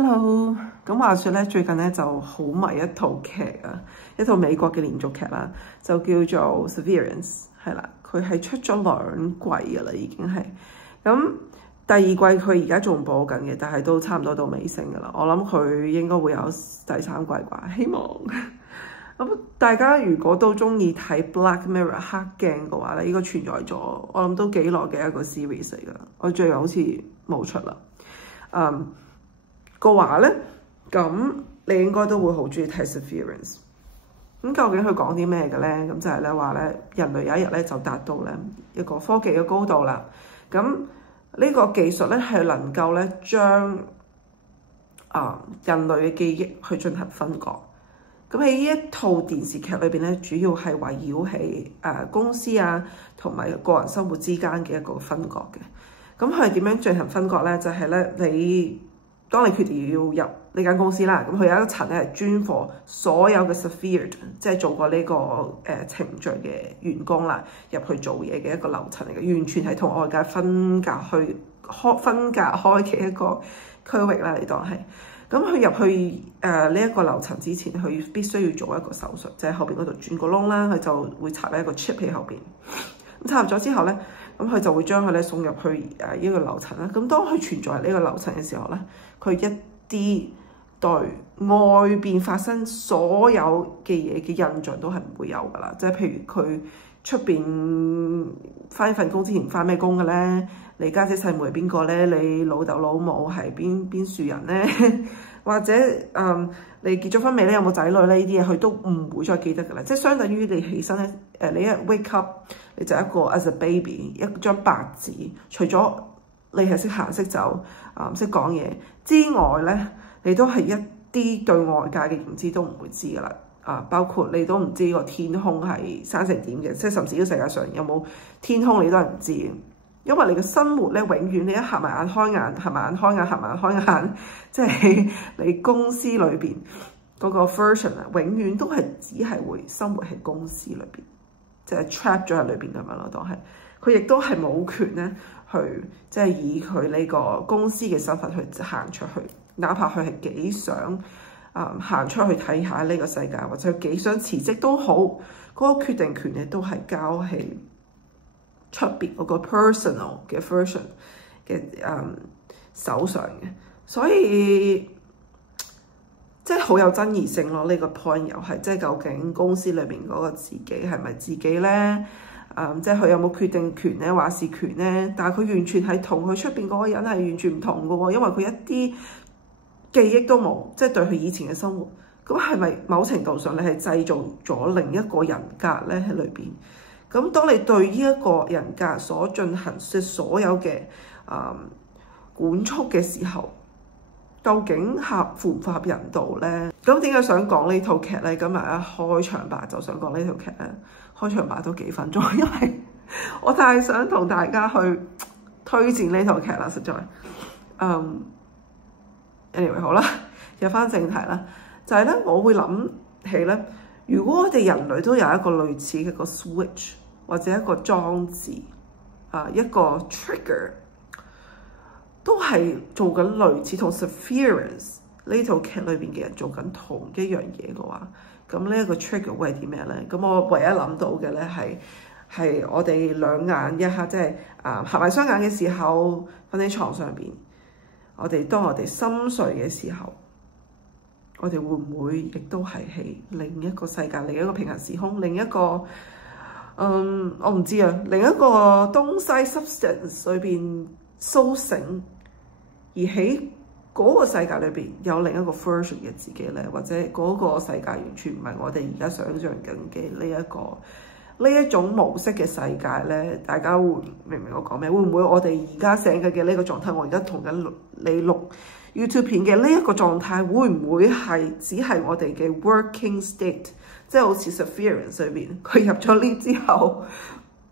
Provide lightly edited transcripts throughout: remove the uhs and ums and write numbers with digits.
Hello，咁話說咧，最近咧就好迷一套劇啊，一套美國嘅連續劇啦，就叫做 Severance， 係啦，佢係出咗2季噶啦，已經係咁第2季佢而家仲播緊嘅，但係都差唔多到尾聲噶啦。我諗佢應該會有第3季啩，希望。咁大家如果都中意睇 Black Mirror 黑鏡嘅話咧，呢個存在咗我諗都幾耐嘅一個 series 嚟噶，我最近好似冇出啦。個話咧，咁你應該都會好中意睇 Severance。咁究竟佢講啲咩嘅咧？咁就係咧話咧，人類有一日咧就達到咧一個科技嘅高度啦。咁呢個技術咧係能夠咧將人類嘅記憶去進行分割。咁喺呢一套電視劇裏邊咧，主要係圍繞喺公司啊同埋個人生活之間嘅一個分割嘅。咁佢係點樣進行分割咧？就係咧當你決定要入呢間公司啦，咁佢有一層咧係專貨所有嘅 Severed， 即係做過呢個程序嘅員工啦，入去做嘢嘅一個流程嚟嘅，完全係同外界分隔開嘅一個區域啦。你當係咁，佢入去呢一個流程之前，佢必須要做一個手術，就喺後邊嗰度轉個窿啦，佢就會插一個 chip 喺後邊。咁插入咗之後咧，咁佢就會將佢咧送入去呢個流程啦。咁當佢存在呢個流程嘅時候咧，佢一啲對外邊發生所有嘅嘢嘅印象都係唔會有噶啦。即係譬如佢出邊返份工之前返咩工嘅咧？你家姐細妹係邊個咧？你老豆老母係邊樹人咧？或者你結咗婚未咧？有冇仔女咧？呢啲嘢佢都唔會再記得噶啦。即係相等於你起身咧，你一 wake up 你就一個 as a baby 一張白紙，除咗你係識行識走識講嘢之外咧，你都係一啲對外界嘅認知都唔會知噶啦。包括你都唔知個天空係生成點嘅，即係甚至呢個世界上有冇天空你都係唔知嘅。因為你嘅生活咧，永遠你一合埋眼開眼，合埋眼開眼，合埋眼開眼，即係你公司裏邊嗰個 version 啊，永遠都係只係會生活喺公司裏邊，即係 trap 咗喺裏邊咁樣咯。當係佢亦都係冇權咧，去即係以佢呢個公司嘅身份去行出去，哪怕佢係幾想行出去睇下呢個世界，或者幾想辭職都好，嗰個決定權咧都係交喺出邊嗰個 personal 嘅 version 嘅手上嘅，所以即係好有爭議性咯。呢個 point 又係即係究竟公司裏邊嗰個自己係咪自己咧？即係佢有冇決定權咧、話事權咧？但係佢完全係同佢出邊嗰個人係完全唔同嘅喎，因為佢一啲記憶都冇，即係對佢以前嘅生活。咁係咪某程度上你係製造咗另一個人格咧喺裏邊？咁當你對呢一個人格所進行所有嘅管束嘅時候，究竟符唔符合人道咧？咁點解想講呢套劇咧？今日一開場白就想講呢套劇咧，開場白都幾分鐘，因為我太想同大家去推薦呢套劇啦，實在。Anyway 好啦，入翻正題啦，就係咧，我會諗起咧。如果我哋人類都有一個類似嘅個 switch 或者一個裝置一個 trigger， 都係做緊類似同 Severance 呢套劇裏邊嘅人做緊同一樣嘢嘅話，咁呢一個 trigger 會係啲咩咧？咁我唯一諗到嘅咧係我哋兩眼一刻，即係合埋雙眼嘅時候，瞓喺床上邊，當我哋心睡嘅時候。我哋會唔會亦都係喺另一個世界、另一個平行時空、另一個我唔知啊，另一個東西 substance 裏邊甦醒，而喺嗰個世界裏邊有另一個 version 嘅自己咧，或者嗰個世界完全唔係我哋而家想象緊嘅呢一種模式嘅世界咧？大家會明唔明我講咩？會唔會我哋而家醒緊嘅呢個狀態，我而家同緊你錄YouTube 片嘅呢一個狀態，會唔會係只係我哋嘅 working state？ 即係好似 Severance 裏邊，佢入咗呢之後，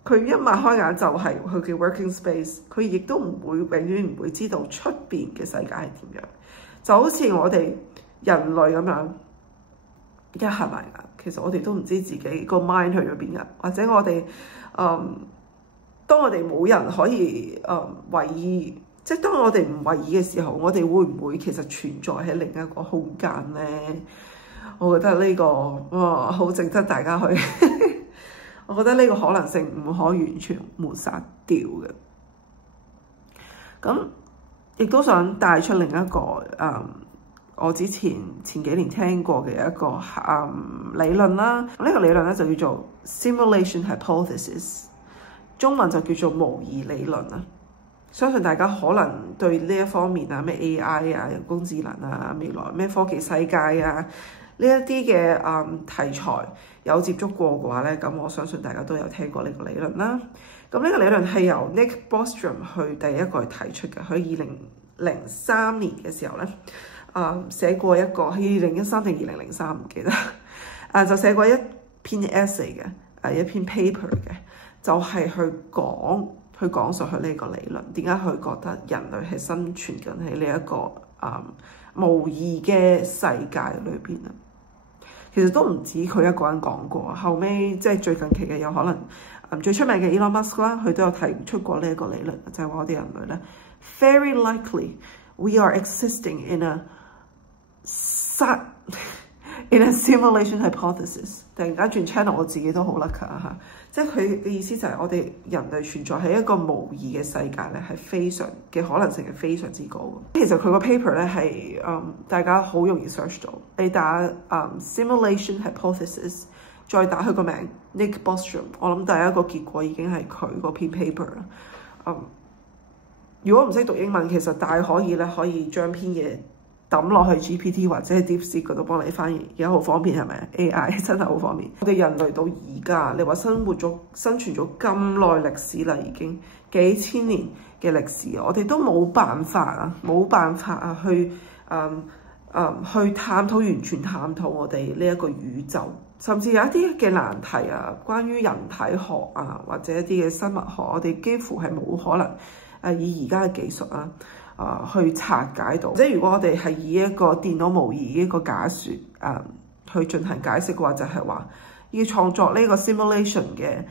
佢一擘開眼就係佢嘅 working space， 佢亦都唔會永遠唔會知道出邊嘅世界係點樣。就好似我哋人類咁樣，一合埋眼，其實我哋都唔知自己個 mind 去咗邊嘅，或者我哋當我哋冇人可以為意即係當我哋唔為意嘅時候，我哋會唔會其實存在喺另一個空間咧？我覺得呢個好值得大家去。我覺得呢個可能性唔可完全抹殺掉嘅。咁亦都想帶出另一個我之前幾年聽過嘅一個理論啦。呢個理論咧就叫做 simulation hypothesis， 中文就叫做模擬理論啦。相信大家可能對呢一方面啊，咩 AI 啊、人工智能啊、未來咩科技世界啊呢一啲嘅題材有接觸過嘅話咧，咁我相信大家都有聽過呢個理論啦。咁呢個理論係由 Nick Bostrom 去第一個去提出嘅，佢2003年嘅時候咧，寫過一個2013定2003唔記得，就寫過一篇 essay 嘅，一篇 paper 嘅，就係去講述佢呢個理論，點解佢覺得人類係生存緊喺呢一個模擬嘅世界裏邊啊。其實都唔止佢一個人講過，後尾即係最近期嘅有可能最出名嘅 Elon Musk 啦，佢都有提出過呢一個理論，就係話我哋人類咧 very likely we are existing in a simulation hypothesis。突然間轉 channel，我自己都好 lucky 嚇，即係佢嘅意思就係我哋人類存在喺一個模擬嘅世界咧，係非常嘅可能性係非常之高。其實佢個 paper 咧係大家好容易 search 到，你打simulation hypothesis， 再打佢個名 Nick Bostrom， 我諗第一個結果已經係佢嗰篇 paper 啦。如果唔識讀英文，其實大可以將篇嘢抌落去 GPT 或者 DeepSeek 嗰度幫你翻譯，而家好方便係咪 ？AI 真係好方便。我哋人類到而家，你話生存咗咁耐歷史啦，已經幾千年嘅歷史，我哋都冇辦法去探討完全探討我哋呢一個宇宙，甚至有一啲嘅難題啊，關於人體學啊或者一啲嘅生物學，我哋幾乎係冇可能以而家嘅技術去拆解到。即係如果我哋係以一個電腦模擬一個假説去進行解釋嘅話，就係話要創作呢個 simulation 嘅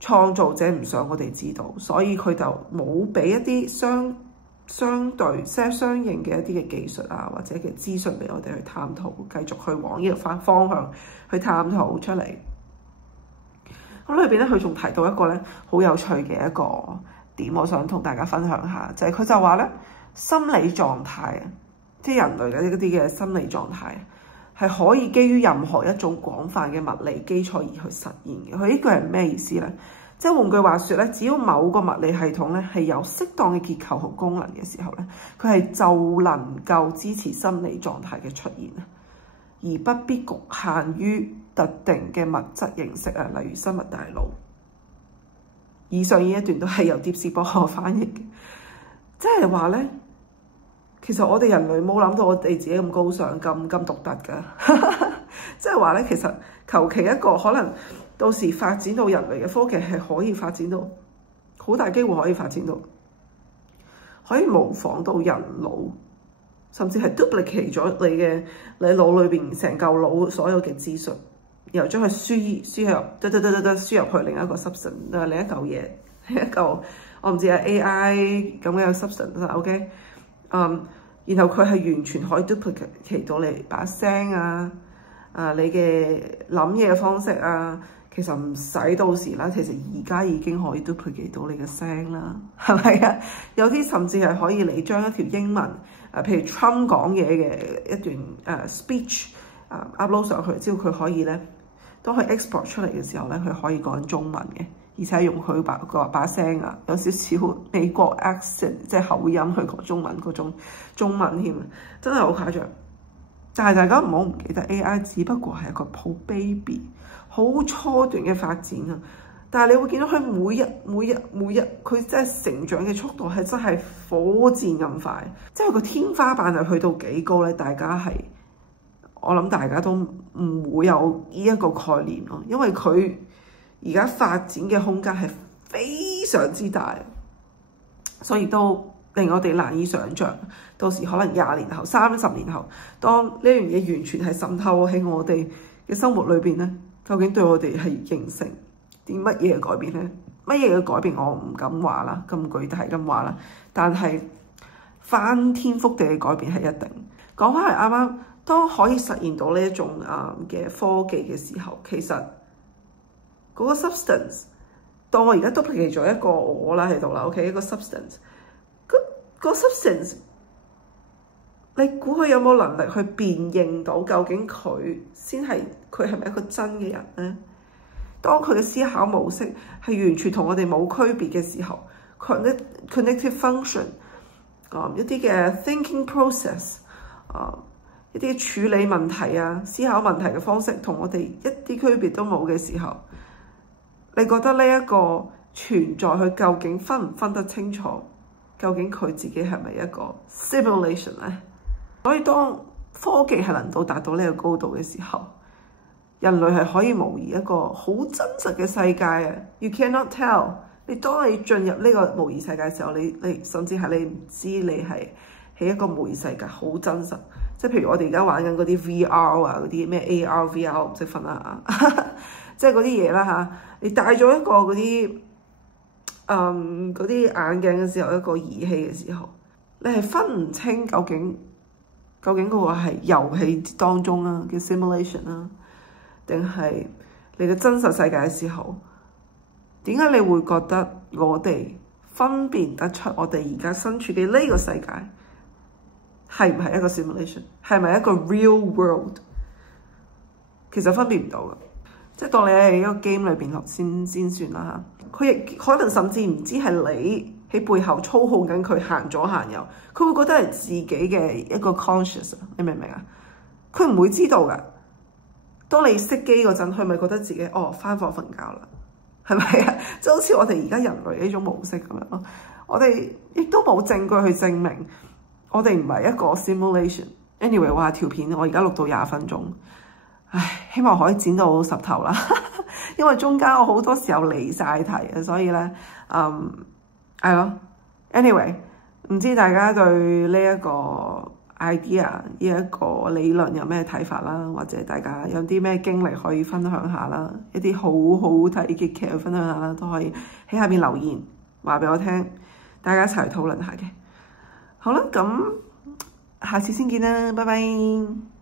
創造者唔想我哋知道，所以佢就冇俾一啲相對相應嘅一啲嘅技術啊或者嘅資訊俾我哋去探討，繼續去往呢個方向去探討出嚟。咁裏邊咧，佢仲提到一個咧好有趣嘅一個點，我想同大家分享下，就係佢就話咧，心理狀態，即係人類嘅呢啲嘅心理狀態，係可以基於任何一種廣泛嘅物理基礎而去實現嘅。佢呢句係咩意思咧？即係換句話說咧，只要某個物理系統咧係有適當嘅結構同功能嘅時候咧，佢係就能夠支持心理狀態嘅出現啊，而不必局限於特定嘅物質形式啊，例如生物大腦。以上呢一段都係由 DeepSeek 幫我翻譯嘅，即係話咧，其實我哋人類冇諗到我哋自己咁高尚、咁獨特㗎。即係話咧，其實求其一個可能，到時發展到人類嘅科技係可以發展到好大機會可以發展到可以模仿到人腦，甚至係 duplicate 咗你腦裏邊成嚿腦所有嘅資訊，然後將佢輸入去另一個 substance， 另一嚿嘢，一嚿我唔知係 AI 咁嘅 substance 啦。OK，然後佢係完全可以 duplicate 到你把聲你嘅諗嘢嘅方式啊。其實唔使到時啦，其實而家已經可以 duplicate 到你嘅聲啦，係咪啊？有啲甚至係可以你將一條英文譬如 Trump 講嘢嘅一段speech upload 上去之後，佢可以咧，當佢 export 出嚟嘅時候咧，佢可以講中文嘅，而且用佢把聲有少少美國 accent 即係口音去講中文嗰種中文添，真係好誇張。但係大家唔好唔記得 AI 只不過係一個好 baby。好初段嘅發展啊！但係你會見到佢每日佢真係成長嘅速度係真係火箭咁快，即係個天花板係去到幾高咧？我諗大家都唔會有呢一個概念咯，因為佢而家發展嘅空間係非常之大，所以都令我哋難以想像。到時可能20年後、30年後，當呢樣嘢完全係滲透喺我哋嘅生活裏邊咧。究竟對我哋係形成啲乜嘢嘅改變咧？乜嘢嘅改變我唔敢話啦，咁具體咁話啦。但係翻天覆地嘅改變係一定。講翻係啱啱，當可以實現到呢一種嘅科技嘅時候，其實嗰個 substance， 當我而家 duplicate 咗一個我啦喺度啦 ，OK， 一個 substance， 個 substance， 你估佢有冇能力去辨認到究竟佢係咪一個真嘅人咧？當佢嘅思考模式係完全同我哋冇區別嘅時候 ，cognitive function， 一啲嘅 thinking process， 一啲處理問題啊、思考問題嘅方式同我哋一啲區別都冇嘅時候，你覺得呢一個存在佢究竟分唔分得清楚？究竟佢自己係咪一個 simulation 咧？所以當科技係能夠達到呢個高度嘅時候，人類係可以模擬一個好真實嘅世界啊 ！You cannot tell。當你進入呢個模擬世界嘅時候，你甚至係你唔知你係喺一個模擬世界好真實。即係譬如我哋而家玩緊嗰啲 VR 啊，嗰啲咩 AR、VR 唔識分啦即係嗰啲嘢啦嚇。你戴咗一個嗰啲眼鏡嘅時候，一個儀器嘅時候，你係分唔清究竟嗰個係遊戲當中啦嘅 simulation 啦，定係你嘅真實世界嘅時候，點解你會覺得我哋分辨得出我哋而家身處嘅呢個世界係唔係一個 simulation， 係咪一個 real world？ 其實分辨唔到嘅，即係當你喺一個 game 裏邊頭先算啦嚇，佢亦可能甚至唔知係你喺背後操控緊佢行左行右，佢會覺得係自己嘅一個 conscious， 你明唔明啊？佢唔會知道㗎。當你熄機嗰陣，佢咪覺得自己返房瞓覺啦，係咪啊？即係好似我哋而家人類呢種模式咁樣咯。我哋亦都冇證據去證明我哋唔係一個 simulation。Anyway， 哇條片我而家錄到20分鐘，唉，希望可以剪到10頭啦，因為中間我好多時候離晒題啊，所以咧係咯。Anyway， 唔知大家對呢一個 idea 呢一個理論有咩睇法啦，或者大家有啲咩經歷可以分享下啦，一啲好好睇嘅劇分享下啦，都可以喺下邊留言話俾我聽，大家一齊討論下嘅。好啦，咁下次先見啦，拜拜。